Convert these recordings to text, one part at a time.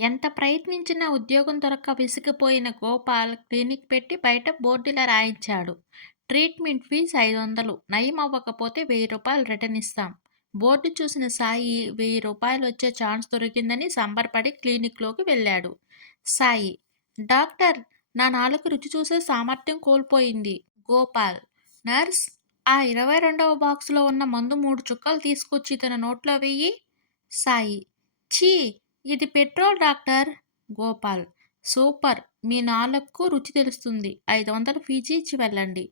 ఎంత ప్రయత్నించినా ఉద్యోగం దొరక్క విసిగిపోయిన గోపాల్ క్లినిక్ పెట్టి బయట బోర్డిలా రాయించాడు. ట్రీట్మెంట్ ఫీజు 500, నయం అవ్వకపోతే రూ. 1000 రిటర్న్ ఇస్తాం. బోర్డు చూసిన సాయి రూ. 1000 వచ్చే ఛాన్స్ దొరికిందని సంబరపడి క్లినిక్లోకి వెళ్ళాడు. సాయి: డాక్టర్, నా నాలుక రుచి చూసే సామర్థ్యం కోల్పోయింది. గోపాల్: నర్స్, ఆ 22వ బాక్సులో ఉన్న మందు 3 చుక్కలు తీసుకొచ్చి తన నోట్లో వెయ్యి. సాయి: ఛీ, ఇది పెట్రోల్ డాక్టర్. గోపాల్: సూపర్, మీ నాలుకకు రుచి తెలుస్తుంది. 500 ఫీజు ఇచ్చి వెళ్ళండి.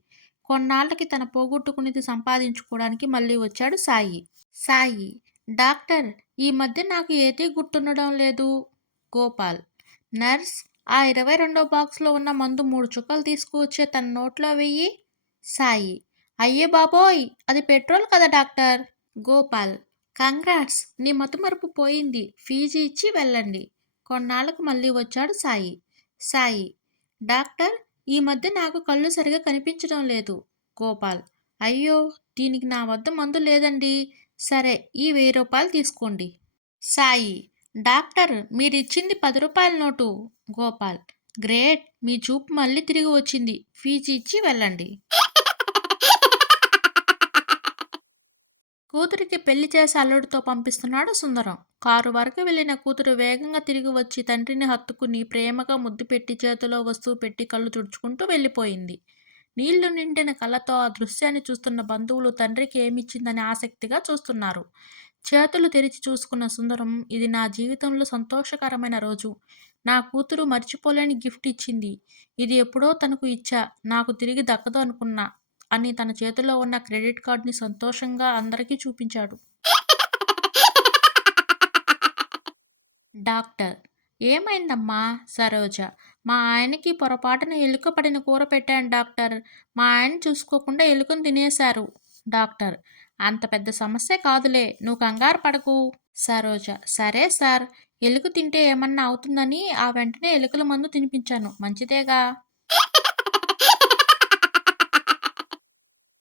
కొన్నాళ్ళకి తన పోగొట్టుకునేది సంపాదించుకోవడానికి మళ్ళీ వచ్చాడు సాయి. సాయి: డాక్టర్, ఈ మధ్య నాకు ఏదీ గుర్తుండడం లేదు. గోపాల్: నర్స్, ఆ 22వ బాక్స్లో ఉన్న మందు 3 చుక్కలు తీసుకువచ్చే తన నోట్లో వెయ్యి. సాయి: అయ్యే బాబోయ్, అది పెట్రోల్ కదా డాక్టర్. గోపాల్: కంగ్రాట్స్, నీ మతిమరుపు పోయింది. ఫీజు ఇచ్చి వెళ్ళండి. కొన్నాళ్ళకు మళ్ళీ వచ్చాడు సాయి. సాయి: డాక్టర్, ఈ మధ్య నాకు కళ్ళు సరిగా కనిపించడం లేదు. గోపాల్: అయ్యో, దీనికి నా వద్ద మందు లేదండి. సరే, ఈ రూ. 1000 తీసుకోండి. సాయి: డాక్టర్, మీరిచ్చింది రూ. 10 నోటు. గోపాల్: గ్రేట్, మీ చూపు మళ్ళీ తిరిగి వచ్చింది. ఫీజు ఇచ్చి వెళ్ళండి. కూతురికి పెళ్లి చేసి అల్లుడితో పంపిస్తున్నాడు సుందరం. కారు వరకు వెళ్లిన కూతురు వేగంగా తిరిగి వచ్చి తండ్రిని హత్తుకుని ప్రేమగా ముద్దు పెట్టి చేతిలో వస్తువు పెట్టి కళ్ళు తుడుచుకుంటూ వెళ్ళిపోయింది. నీళ్లు నిండిన కళ్ళతో ఆ దృశ్యాన్ని చూస్తున్న బంధువులు తండ్రికి ఏమిచ్చిందని ఆసక్తిగా చూస్తున్నారు. చేతులు తెరిచి చూసుకున్న సుందరం: ఇది నా జీవితంలో సంతోషకరమైన రోజు. నా కూతురు మర్చిపోలేని గిఫ్ట్ ఇచ్చింది. ఇది ఎప్పుడో తనకు ఇచ్చా, నాకు తిరిగి దక్కదు అనుకున్నా అని తన చేతిలో ఉన్న క్రెడిట్ కార్డుని సంతోషంగా అందరికీ చూపించాడు. డాక్టర్: ఏమైందమ్మా? సరోజ: మా ఆయనకి పొరపాటున ఎలుక పడిన కూర పెట్టాను డాక్టర్. మా ఆయన చూసుకోకుండా ఎలుకను తినేశారు. డాక్టర్: అంత పెద్ద సమస్య కాదులే, నువ్వు కంగారు పడకు. సరోజ: సరే సార్, ఎలుక తింటే ఏమన్నా అవుతుందని ఆ వెంటనే ఎలుకల మందు తినిపించాను. మంచిదేగా.